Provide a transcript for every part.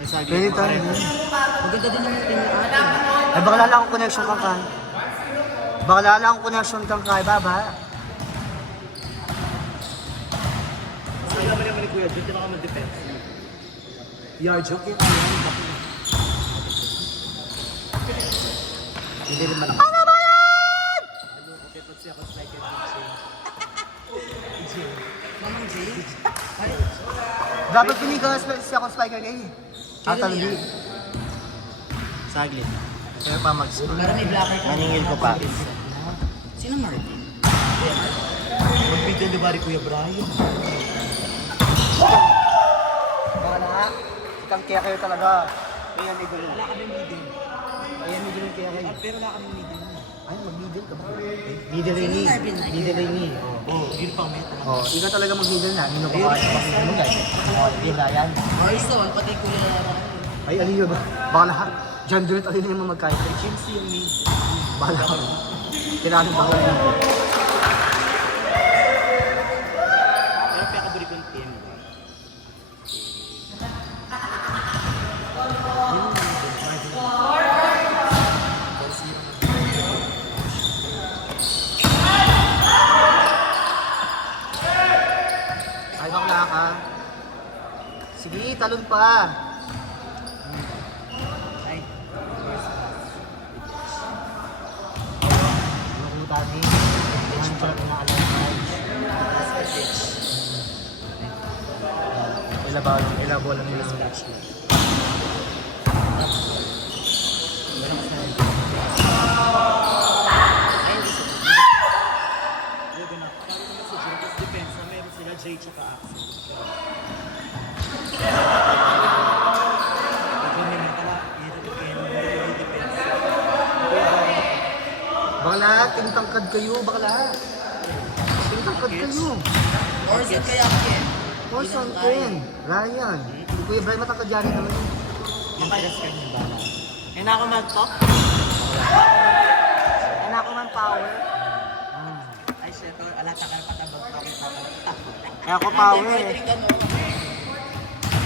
Pwede tayo. Maganda din naman team na atin. Ay, baka lala akong connection kang kaya. Baka lala akong connection kang kaya, baba. Sabi naman naman ni Kuya Jun, di na ka mag-defense. Yard joke yung ano yung bakit. Hindi rin malakas. Ano ba yan? Okay, pag siya ako like it. Mamang Jay? Ay, Dapat pinigas siya akong spiker kayo. Tatalbi. Saglit. Kaya pa mag-school. para may blacker ka. Maningil ko pa. Sino Martin? Mag-video di ba rin Kuya Brian? Baka na. Ikang kaya kayo talaga. Ayan, idol. Wala kami middle. Ayan, idol kaya kayo. Pero wala kami middle. Ay, mag-middle ka ba? Middle Sino ni. Marvin na? Middle ni. Oo, yun pang meta. Oh, ikaw talaga mag-middle na. Nino ko pa sa mo guys. Oh, hindi Ryan. Morrison, pati kuya na Ay, aliyo ba? Baka lahat. John Durit, alin na yung mga magkait. James yung me. Baka lahat. Tinanong ba ko yun? Pero pinakabuli kong team. Ay, bakla ka. Sige, talon pa. Ay, Nakuta ni. Ang chat na alam. Ilabaw lang nila. scratch mo. Ay, hindi siya. Huwag na. Kaya naman si Jun, tapos defense na meron sila Jay tsaka Axel. Medyo may mata, hirap kayo ng defense. Bakla, tinitangkad kayo, bakla. Tinitangkad kayo. Morrison kaya Ken. Orson, Ken, Ryan. Kuya Brian, matangkad yan naman yun. Yung press ka ng bala. Eh na ako mag-talk? Anak ko man power. Ay, shit. Alata ka na patabag. Kaya ako power eh. Pwede rin ano.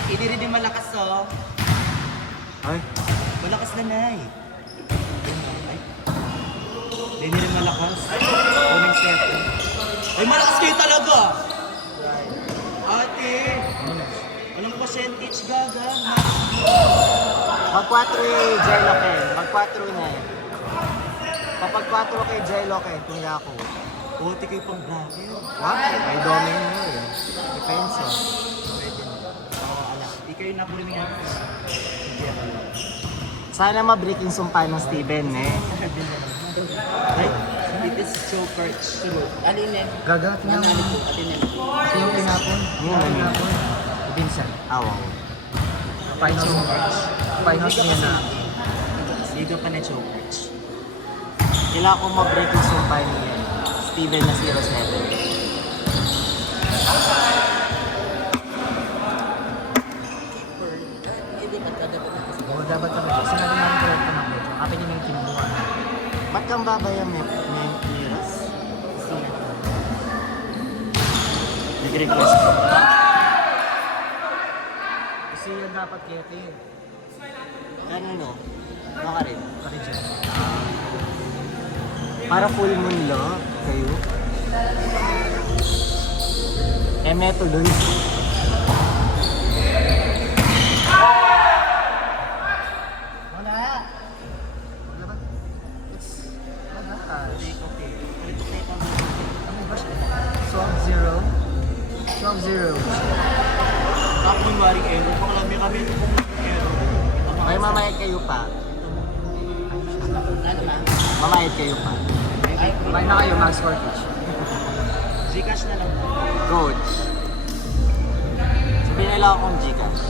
Hindi rin din malakas, oh. Ay, Malakas na, Nay. Ay. Hindi rin malakas. Coming second. Ay, malakas kayo talaga! Ate! Anong percentage gaga? mag 4 eh, Jello Ken. Mag 4 na eh. Kapag 4 kay Jello Ken, kuya ako. Puti kayo pang bracket. Wag, may domain mo eh. Depensa. Pwede na. Oo, ala. Di kayo napuli niya. Hindi ako. Sana ma-break yung sumpay ng Steven eh. Ay, it is choker. True. Alin eh. Gagat niya. Nanalo po. Alin eh. Ito yung pinapon. Yung pinapon. Vincent. Awaw. Finals niya na. Liga pa na chokers. Kailangan ko ma-break yung sumpay niya. Steven na 07. Hindi magkagabi na kasi. Oo, dapat talaga. Sinabi namin correct na ng medyo. Akin yun yung kinubuhan. Ba't kang babaya, Miras? Nag-request ko. Kasi yan dapat kete. Ano? Baka rin. Pati dyan. Para full moon lang kayo. Tuloy. Wala. Wala ba? It's... Wala. Okay. Ulit-ulit ang Ano ba siya? 12-0. 12-0. ako yung waring ero. Pakalami kami kung ero. Ay, mamayad kayo pa. Ano na? Mamayad kayo pa. Ay, Kumain na kayo, Max Cortich. Gcash na lang. Coach. Sabihin nila akong Gcash.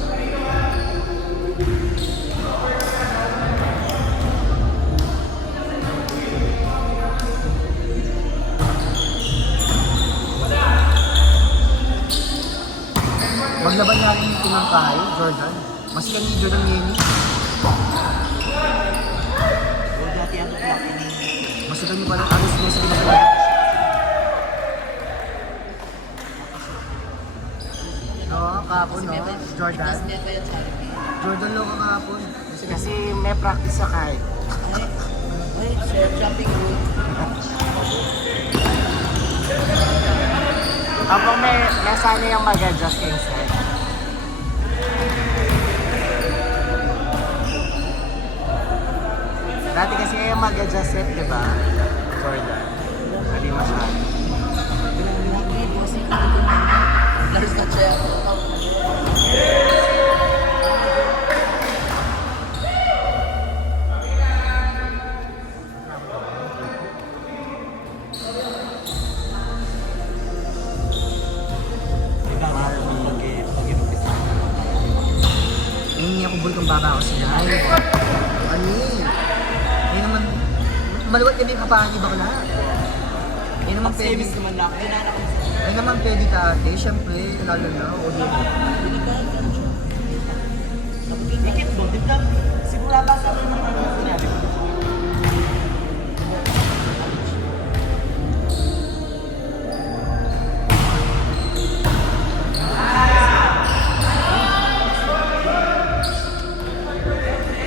Maglaban natin yung tinangkahay, Jordan. Mas yan ni Jordan Yeni. Huwag dati ang tuklak ini. Mas ito nyo pala, alos mo sa pinaglaban. No, kahapon, no? Jordan. Tapos net ba yung Jollibee? Jordan lang ka kahapon. Kasi may practice sa kahit. Ay, sir, jumping room. Kapag may sana yung mag-adjust yung set. Dati kasi yung mag-adjust set, di ba? Jordan. Hindi masyado. Grabe, bossing ko dito na. Lars na siya. Iba nga pag-inumpisa. Hindi ako bultong baba ako sila. Ano Hindi naman, maluwag ka din kapahagi ba na? Hindi naman pwede. Savings naman na ako. Dinala ko. Hindi naman pwede ka ate. Siyempre, lalo na. O di ba? Ikit mo, di ba? Siguro ba sa akin naman yung sinabi ko?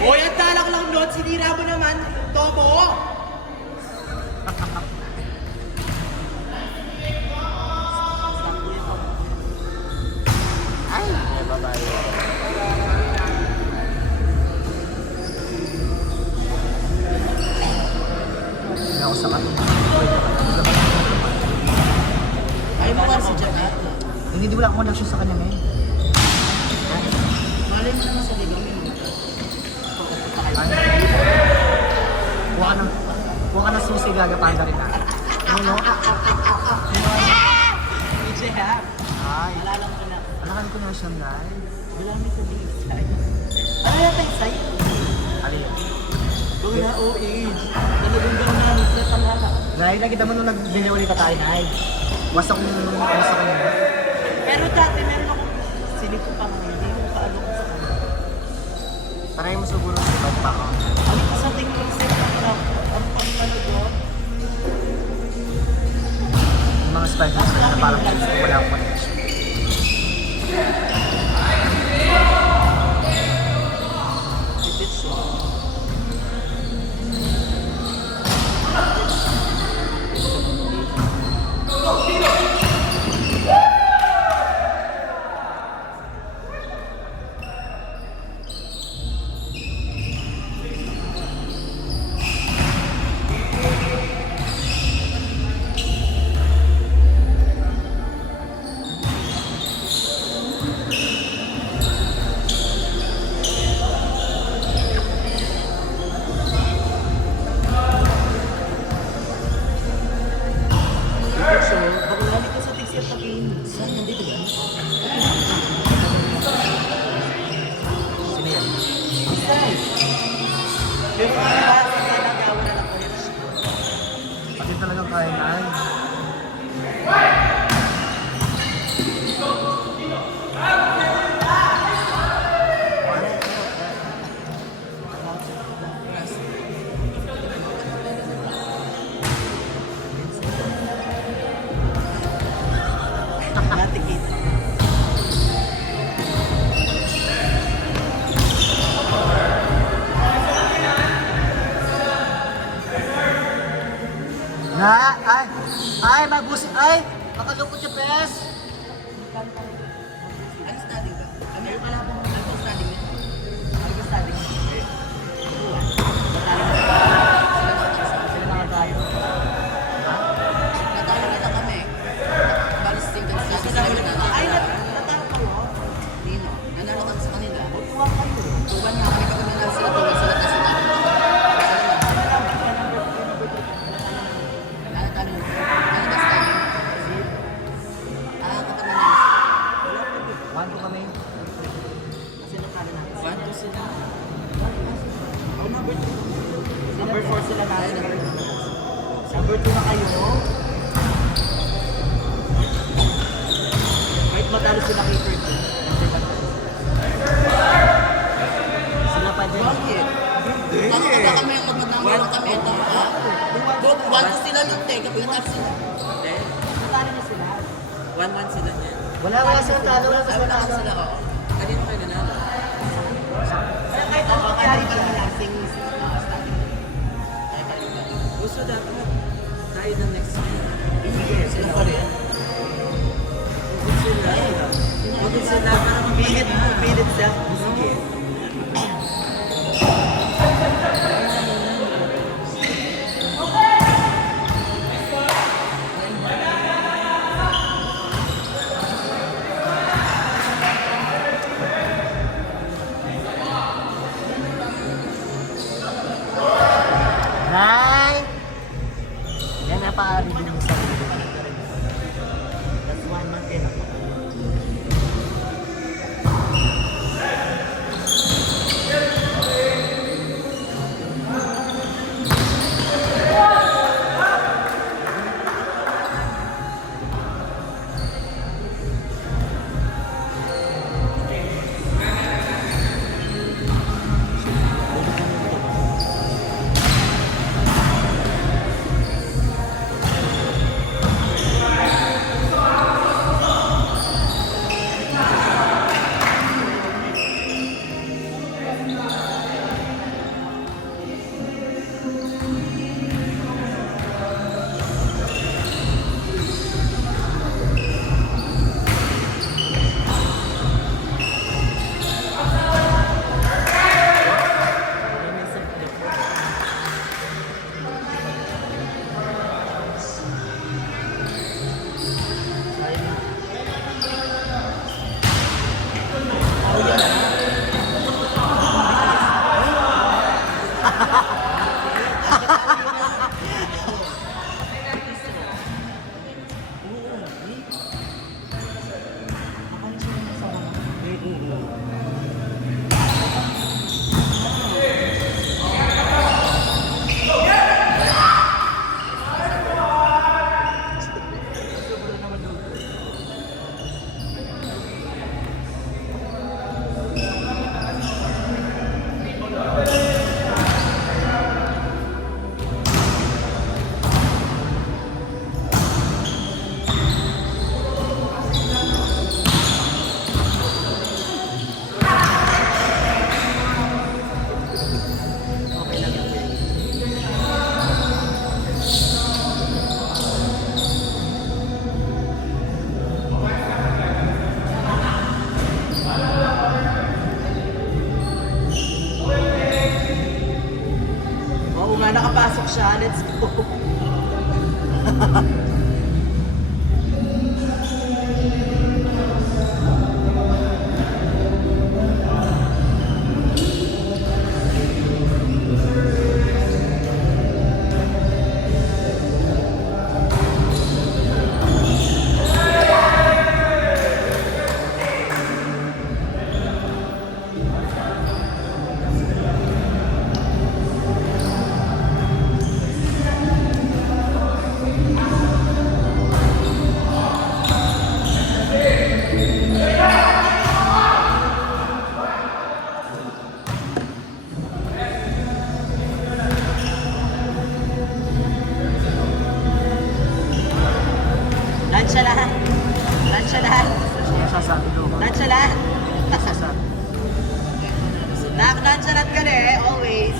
Hoy, ang talak lang nun, sinira mo naman, Tomo! Ay! May babae. Hindi ako sa kato. Ay, mo nga si Jagat. Hindi wala akong connection sa kanya, men. Malay mo naman sa ligaw yun. Huwag ka ng susi, gagapanda rin na. Ano? DJ ha? Ay, Alala ko na. alakan ko na siyang live. Marami ko din isay. Ano yata yung sa'yo? Alin. Kung na OH, nalagundang namin sa talala. Dahil nakita mo nung nagbili ulit tayo na ay. Wasak ko niya. Pero dati meron akong siliko pa nga, hindi mo kaalo ko sa kanya. Try mo siguro sa ibang pa ako. Ano ka sa tingin ko set ang pangkano doon? Yung mga spiders na parang wala akong connection. Bibit siya. Bibit siya. Bakla ka sa tingin sa game. Saan nandito ba? Sino yan? Isay. Pero ano ba? Sa nagawa na lang ulit. Pati talagang kaya na ay. Natikit. Na, ay, mabusin, ay, makalupot yung pes. Ano studying ba? Meron pala akong ano studying yun. Ano ba studying? Sila mga tayo. Natalo na kami. Balis single class. Ay, natalo kayo. Dino. Nanalo kami sa kanila. Tuwa kayo. Tuwan nga kami kami nanalo sila. Tuwan sila na sila. Nanalo na. Ano ba studying? Kapag nanalo sila. One ko kami. Kasi nakala natin. 1-2 sila. Oh, number 2. Number 4 sila natin. Number 2 na kayo. Kahit matalo sila kay Fergie. Sila pa din. Bakit? Nakakaba kami ang magmagmamahal kami. Ito. Both 1-2 sila nun. Kapag natalo sila. Natalo na sila. 1-1 sila niya. Wala sa talo, wala sa talo. Sila ko. Kanina kayo nanalo. Kaya kahit ano mangyari pa nila, singles na starting. Gusto dapat tayo ng next year. Sila pa rin. Pagod sila. Parang pilit siya. Sige. Nine. Yan na pa-review sa That's 1 month and a half. Oo nga, nakapasok siya. Let's go. Lansya lahat. Lansya lahat. sasabi ko. Lansya lahat. Sasabi. Lansya lahat ka rin, always.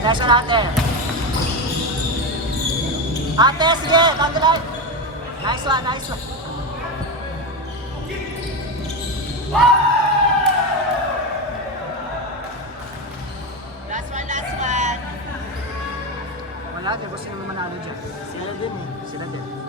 Nasa natin. Ate, sige, tanggalay. Nice one, nice one. Last one, last one. Wala din, gusto naman manalo dyan. Sila din eh. Sila din.